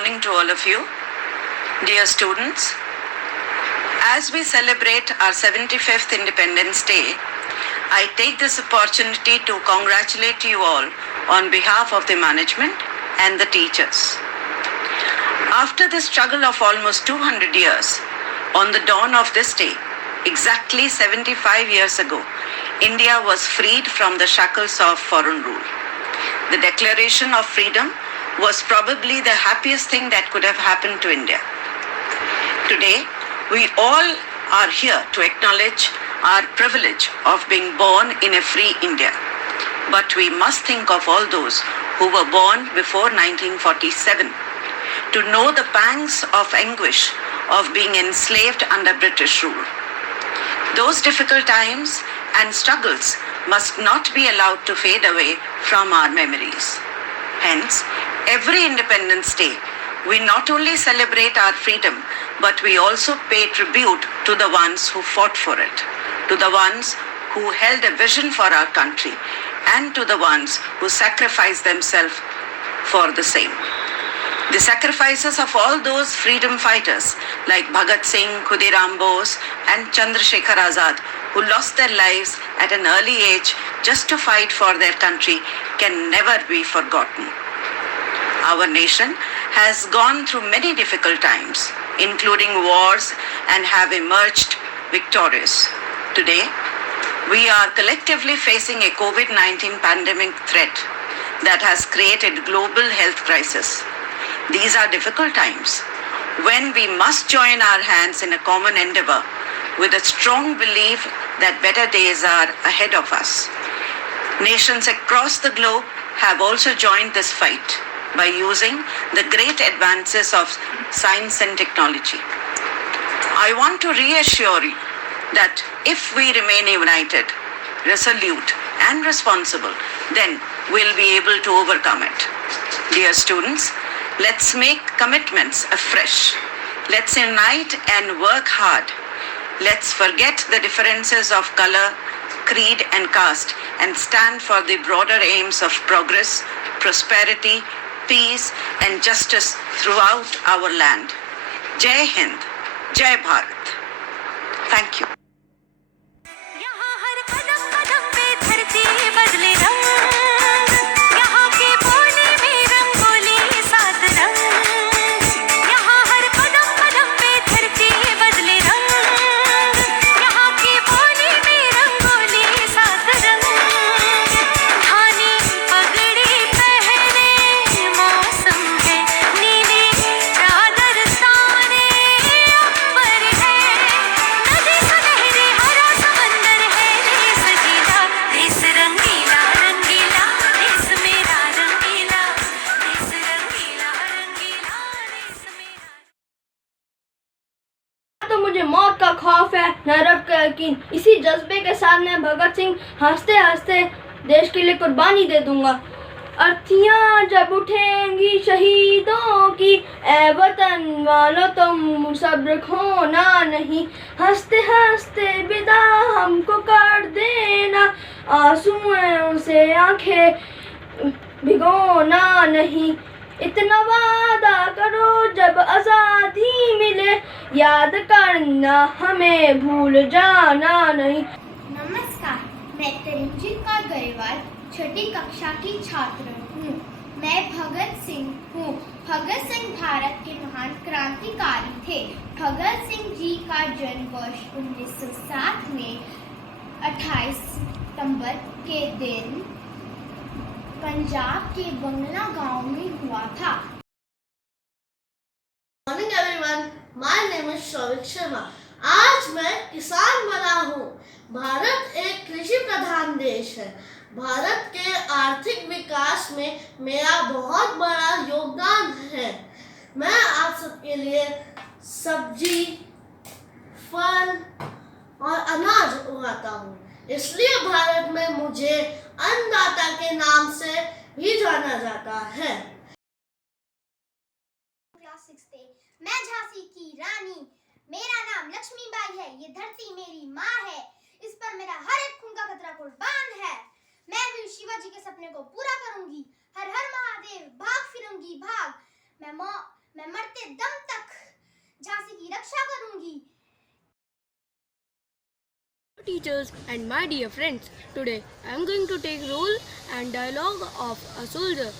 morning to all of you. Dear students, as we celebrate our 75th Independence Day, I take this opportunity to congratulate you all on behalf of the management and the teachers. After the struggle of almost 200 years, on the dawn of this day, exactly 75 years ago, India was freed from the shackles of foreign rule. The Declaration of Freedom was probably the happiest thing that could have happened to India. Today, we all are here to acknowledge our privilege of being born in a free India. But we must think of all those who were born before 1947 to know the pangs of anguish of being enslaved under British rule. Those difficult times and struggles must not be allowed to fade away from our memories. Hence, every Independence Day, we not only celebrate our freedom, but we also pay tribute to the ones who fought for it, to the ones who held a vision for our country, and to the ones who sacrificed themselves for the same. The sacrifices of all those freedom fighters like Bhagat Singh, Khudiram Bose, and Chandrasekhar Azad, who lost their lives at an early age just to fight for their country, can never be forgotten. Our nation has gone through many difficult times, including wars, and have emerged victorious. Today, we are collectively facing a COVID-19 pandemic threat that has created global health crisis. These are difficult times when we must join our hands in a common endeavor with a strong belief that better days are ahead of us. Nations across the globe have also joined this fight by using the great advances of science and technology. I want to reassure you that if we remain united, resolute, and responsible, then we'll be able to overcome it. Dear students, let's make commitments afresh. Let's unite and work hard. Let's forget the differences of color, creed, and caste and stand for the broader aims of progress, prosperity, peace, and justice throughout our land. Jai Hind, Jai Bharat. Thank you. तो मुझे मौत का खौफ है, न रब का यकीन। इसी जज्बे के साथ मैं भगत सिंह हंसते हंसते देश के लिए कुर्बानी दे दूंगा। अर्थियां जब उठेंगी शहीदों की, ए वतन वालों तुम सब्र खोना नहीं। हंसते हंसते विदा हमको कर देना, आंसुओं से आंखें भिगोना नहीं। इतना वादा करो जब आज़ादी मिले, याद करना हमें भूल जाना नहीं। नमस्कार, मैं तरुणजीत कौर गरेवाल छठी कक्षा की छात्र हूँ। मैं भगत सिंह हूँ। भगत सिंह भारत के महान क्रांतिकारी थे। भगत सिंह जी का जन्म वर्ष 1907 में 28 सितंबर के दिन पंजाब के बंगला गांव में हुआ था। Morning everyone, my name is Shouvik Sharma. आज मैं किसान बना हूँ। भारत एक कृषि प्रधान देश है। भारत के आर्थिक विकास में मेरा बहुत बड़ा योगदान है। मैं आप सबके लिए सब्जी, फल और अनाज उगाता हूँ। इसलिए भारत में मुझे अन्नदाता के नाम से भी जाना जाता है। क्लास 6 से मैं झांसी की रानी, मेरा नाम लक्ष्मीबाई है। ये धरती मेरी माँ है, इस पर मेरा हर एक खून का कतरा कुर्बान है। मैं वीर शिवाजी के सपने को पूरा करूंगी। हर हर महादेव, भाग फिरूंगी भाग। मैं मरते दम तक झांसी की रक्षा करूंगी। Teachers and my dear friends, today I am going to take role and dialogue of a soldier.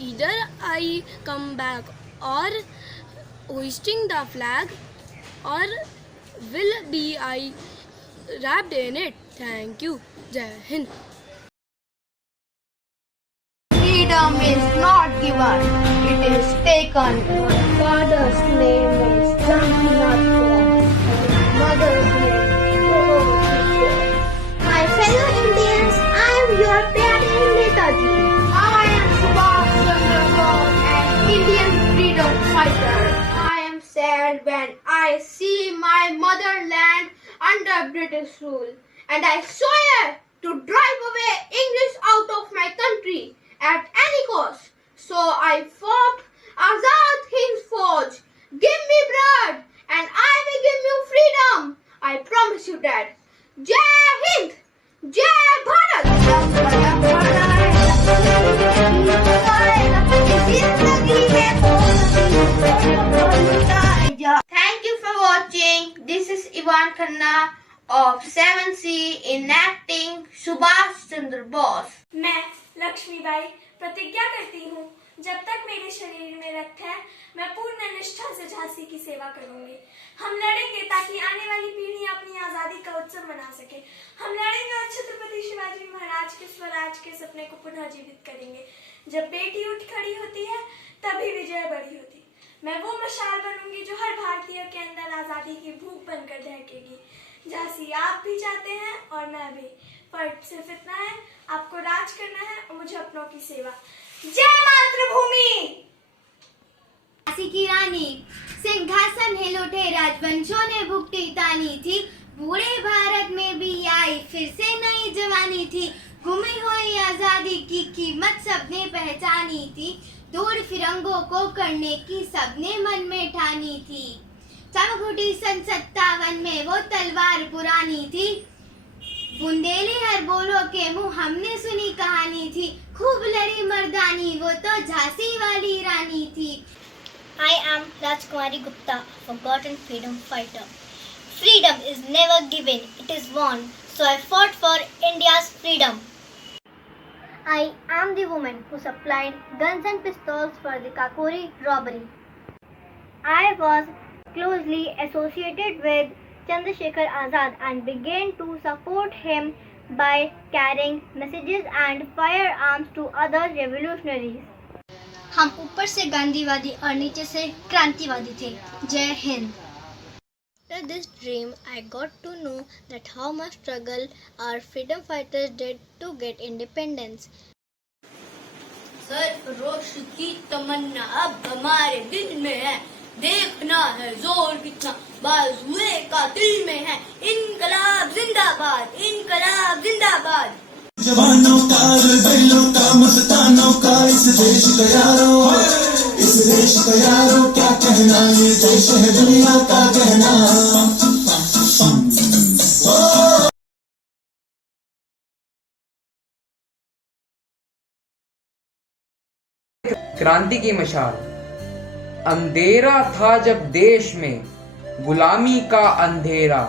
Either I come back or hoisting the flag, or will be I wrapped in it. Thank you. Jai Hind. Freedom is not given, it is taken. My father's name is Rangnath Kaur. Mother's name My fellow Indians, I am your प्यारे Netaji. I am Subhash Chandra Bose, an Indian freedom fighter. I am sad when I see my motherland under British rule, and I swear to drive away English out of my country at any cost. So I fought Azad Hind Fauj. Give me blood, and I will give you freedom. I promise you that. Jai Hind, Jai Bharat. Thank you for watching. This is Ivan Khanna of 7C enacting Subhash Chandra Bose. मैं लक्ष्मीबाई प्रतिज्ञा करती हूँ, जब तक मेरे शरीर में रक्त है मैं पूर्ण निष्ठा से झांसी की सेवा करूंगी। हम लड़ेंगे ताकि आने वाली पीढ़ी अपनी आजादी का उत्सव मना सके। हम लड़ेंगे और छत्रपति शिवाजी महाराज के स्वराज के सपने को पुनः जीवित करेंगे। जब बेटी उठ खड़ी होती है तभी विजय बड़ी होती। मैं वो मशाल बनूंगी जो हर भारतीय के अंदर आजादी की भूख बनकर दहकेगी। झांसी आप भी चाहते हैं और मैं भी, पर सिर्फ इतना है, आपको राज करना है और मुझे अपनों की सेवा। जय मातृभूमि। झांसी की रानी सिंहासन हिलोटे राजवंशों ने भुगती तानी थी। बूढ़े भारत में भी आई फिर से नई जवानी थी। गुमी हुई आजादी की कीमत सबने पहचानी थी। दूर फिरंगों को करने की सबने मन में ठानी थी। चमक उठी सन 57 में वो तलवार पुरानी थी। बुंदेली हर बोलो के मुंह हमने सुनी कहानी थी। खूब लड़ी मर्दानी वो तो झांसी वाली रानी थी। I am Rajkumari Gupta, forgotten freedom fighter. Freedom is never given, it is won. So I fought for India's freedom. I am the woman who supplied guns and pistols for the Kakori robbery. I was closely associated with Chandrasekhar Azad and began to support him by carrying messages and firearms to other revolutionaries. हम ऊपर से गांधीवादी और नीचे से क्रांतिवादी थे। जय Hind. After this dream, I got to know that how much struggle our freedom fighters did to get independence. Sarfarosh की तमन्ना अब हमारे दिल में है। देखना है जोर कितना बाजुए का दिल में है। इनकलाब जिंदाबाद, इनकलाब जिंदाबाद। जवानों का बैलों का मस्तानों का इस देश का यारो, इस देश का यारो क्या कहना, ये देश है दुनिया का कहना। क्रांति की मशाल। अंधेरा था जब देश में गुलामी का अंधेरा,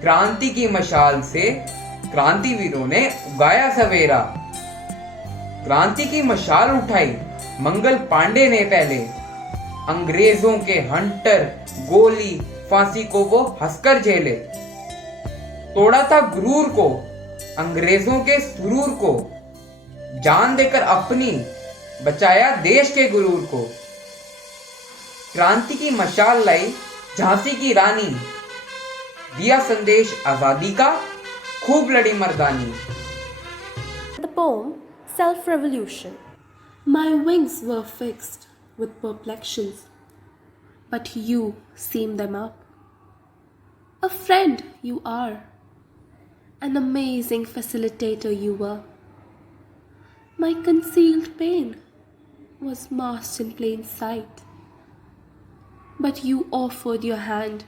क्रांति की मशाल से क्रांतिवीरों ने उगाया सवेरा। क्रांति की मशाल उठाई मंगल पांडे ने पहले, अंग्रेजों के हंटर गोली फांसी को वो हंसकर झेले। तोड़ा था गुरूर को, अंग्रेजों के सुरूर को, जान देकर अपनी बचाया देश के गुरूर को। क्रांति की मशाल लाई झांसी की रानी, दिया संदेश आजादी का, खूब लड़ी मर्दानी। The poem Self-Revolution. My wings were fixed with perplexions, but you seamed them up. A friend you are, an amazing facilitator you were. My concealed pain was masked in plain sight, but you offered your hand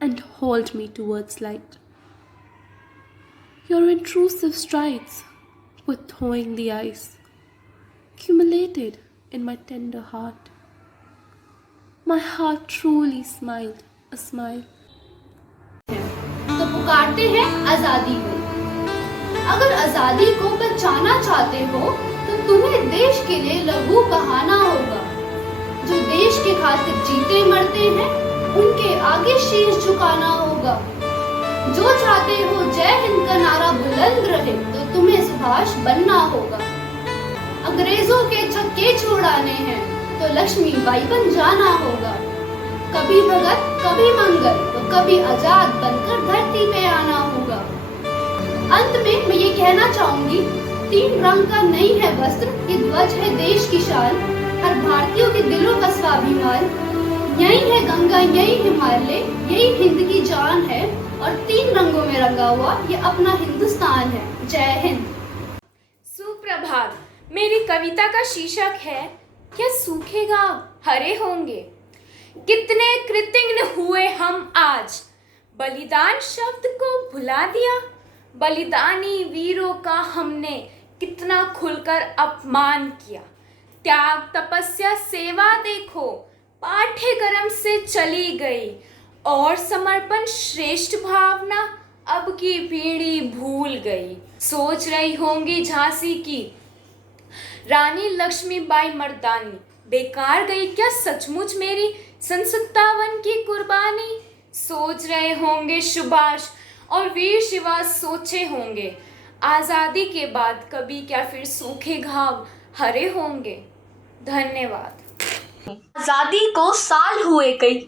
and hauled me towards light. Your intrusive strides were thawing the ice, accumulated in my tender heart. My heart truly smiled a smile. तो पुकारते हैं आजादी को। अगर आजादी को बचाना चाहते हो तो तुम्हें देश के लिए लहू बहाना होगा। जो देश के खातिर जीते मरते हैं उनके आगे शीश झुकाना होगा। जो चाहते हो जय हिंद का नारा बुलंद रहे तो तुम्हें सुभाष बनना होगा। अंग्रेजों के छक्के छुड़ाने हैं तो लक्ष्मीबाई बन जाना होगा। कभी भगत कभी मंगल तो कभी आजाद बनकर धरती पे आना होगा। अंत में मैं ये कहना चाहूंगी, 3 रंग का नहीं है वस्त्र, ये ध्वज है देश की शान। हर भारतीयों के दिलों का स्वाभिमान। यही है गंगा यही हिमालय यही हिंद की जान है, और 3 रंगों में रंगा हुआ ये अपना हिंदुस्तान है। जय हिंद। सुप्रभात। मेरी कविता का शीर्षक है क्या सूखेगा हरे होंगे। कितने कृतज्ञ हुए हम आज, बलिदान शब्द को भुला दिया। बलिदानी वीरों का हमने कितना खुलकर अपमान किया। त्याग तपस्या सेवा देखो पाठ्यक्रम से चली गई, और समर्पण श्रेष्ठ भावना अब की पीढ़ी भूल गई। सोच रही होंगी झांसी की रानी लक्ष्मीबाई मर्दानी, बेकार गई क्या सचमुच मेरी सन 57 की कुर्बानी। सोच रहे होंगे सुभाष और वीर शिवा, सोचे होंगे आज़ादी के बाद कभी क्या फिर सूखे घाव हरे होंगे। धन्यवाद। आज़ादी को साल हुए कई,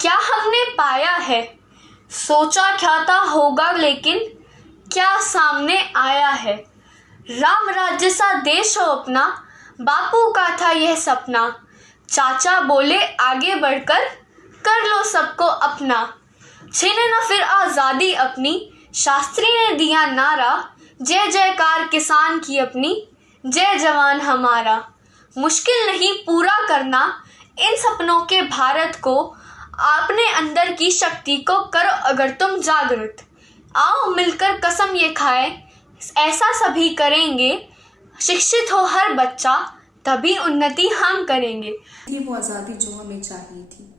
क्या हमने पाया है। सोचा क्या था होगा लेकिन क्या सामने आया है। राम राज्य सा देश हो अपना, बापू का था यह सपना। चाचा बोले आगे बढ़कर कर लो सबको अपना। छीने न फिर आज़ादी अपनी, शास्त्री ने दिया नारा। जय जयकार किसान की अपनी, जय जवान हमारा। मुश्किल नहीं पूरा करना इन सपनों के भारत को। अपने अंदर की शक्ति को करो अगर तुम जागृत। आओ मिलकर कसम ये खाए, ऐसा सभी करेंगे। शिक्षित हो हर बच्चा तभी उन्नति हम करेंगे। थी वो आज़ादी जो हमें चाहिए थी,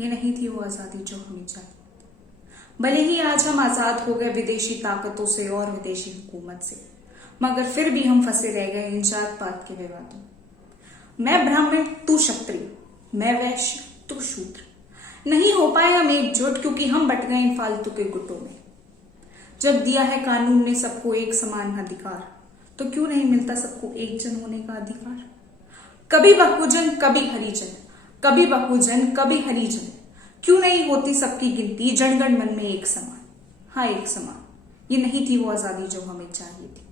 ये नहीं थी वो आज़ादी जो हमें चाहिए थी। भले ही आज हम आज़ाद हो गए विदेशी ताकतों से और विदेशी हुकूमत से, मगर फिर भी हम फंसे रह गए इन जात पात के विवादों। मैं ब्राह्मण तू क्षत्रिय, मैं वैश्य तू शूद्र। नहीं हो पाए हम एकजुट क्योंकि हम बट गए इन फालतू के गुटों में। जब दिया है कानून ने सबको एक समान अधिकार, तो क्यों नहीं मिलता सबको एक जन होने का अधिकार। कभी बहुजन कभी हरिजन, कभी बहुजन कभी हरिजन, क्यों नहीं होती सबकी गिनती जनगण मन में एक समान। हाँ एक समान, ये नहीं थी वो आज़ादी जो हमें चाहिए थी।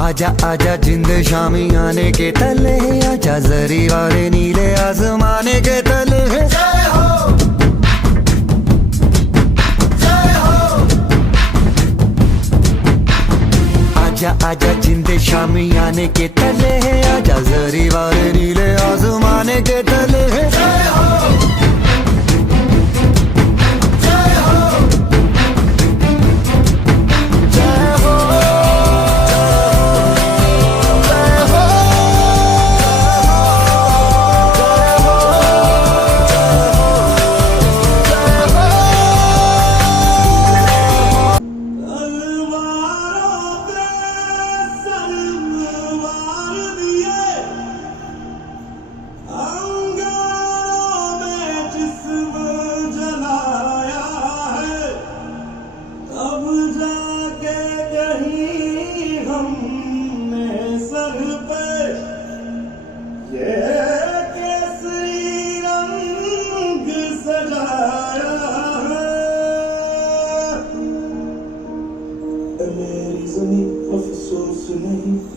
आजा आजा जिंद शामी आने के तले, आजा जरी वाले नीले आसमाने के तले। जय हो जय हो। आजा आजा जिंद शामी आने के तले, आजा जरी वाले नीले आसमाने के तले। जय हो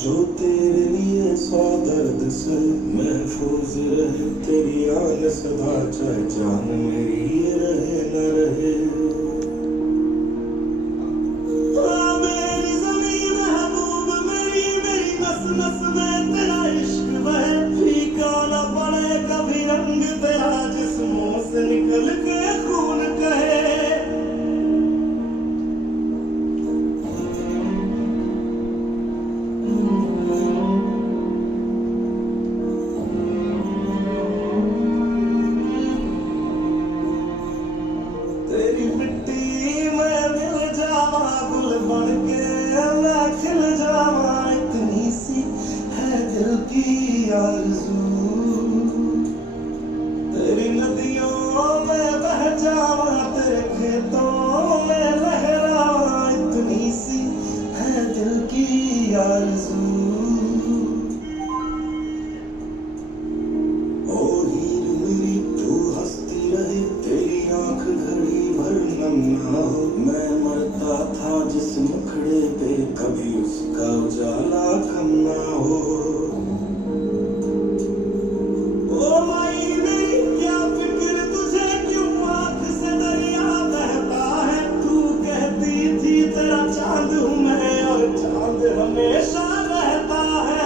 जो तेरे लिए सौ दर्द से महफूज रहे तेरी आन सदा, चाहे जान मेरी तेरी मिट्टी में मिल जावा, गुल बन के मैं खिल जावा, इतनी सी है दिल की आरज़ू। तेरी नदियों में बह जावा, तेरे खेतों में लहरावा, इतनी सी है दिल की आरज़ू। ओ हीर मेरी तू हंसती रहे, तेरी आंख घड़ी भर नम ना हो। मैं मरता था जिस मुखड़े पे, कभी उसका उजाला कम ना हो। ओ माई मेरी क्या फिक्र तुझे, क्यों आंख से दरिया बहता है। तू कहती थी तेरा चांद हूँ मैं, और चांद हमेशा रहता है।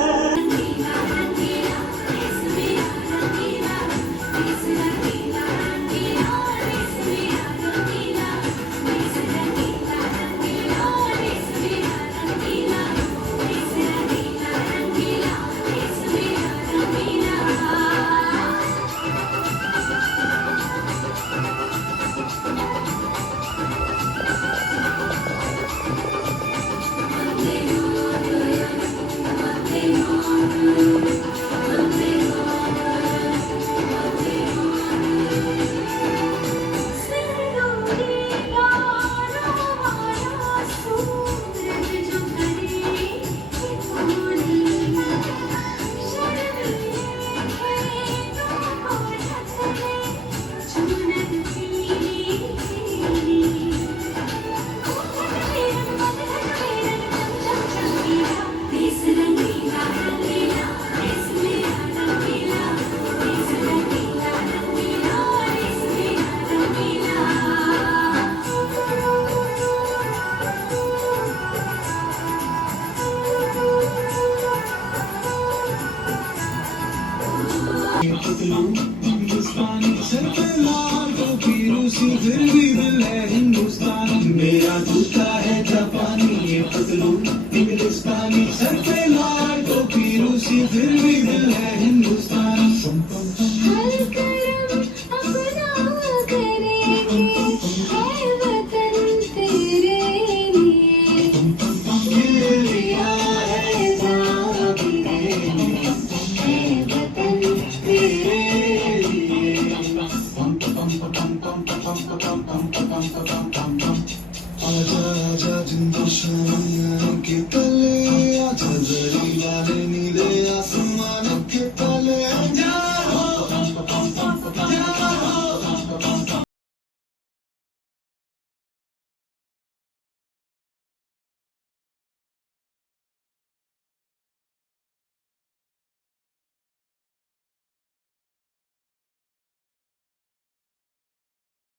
हिंदुस्तानी सर पे लाल टोपी रूसी, फिर भी दिल है हिंदुस्तानी। मेरा जूता है जापानी, ये पतलून हिंदुस्तानी। सर पे लाल टोपी रूसी, फिर भी दिल है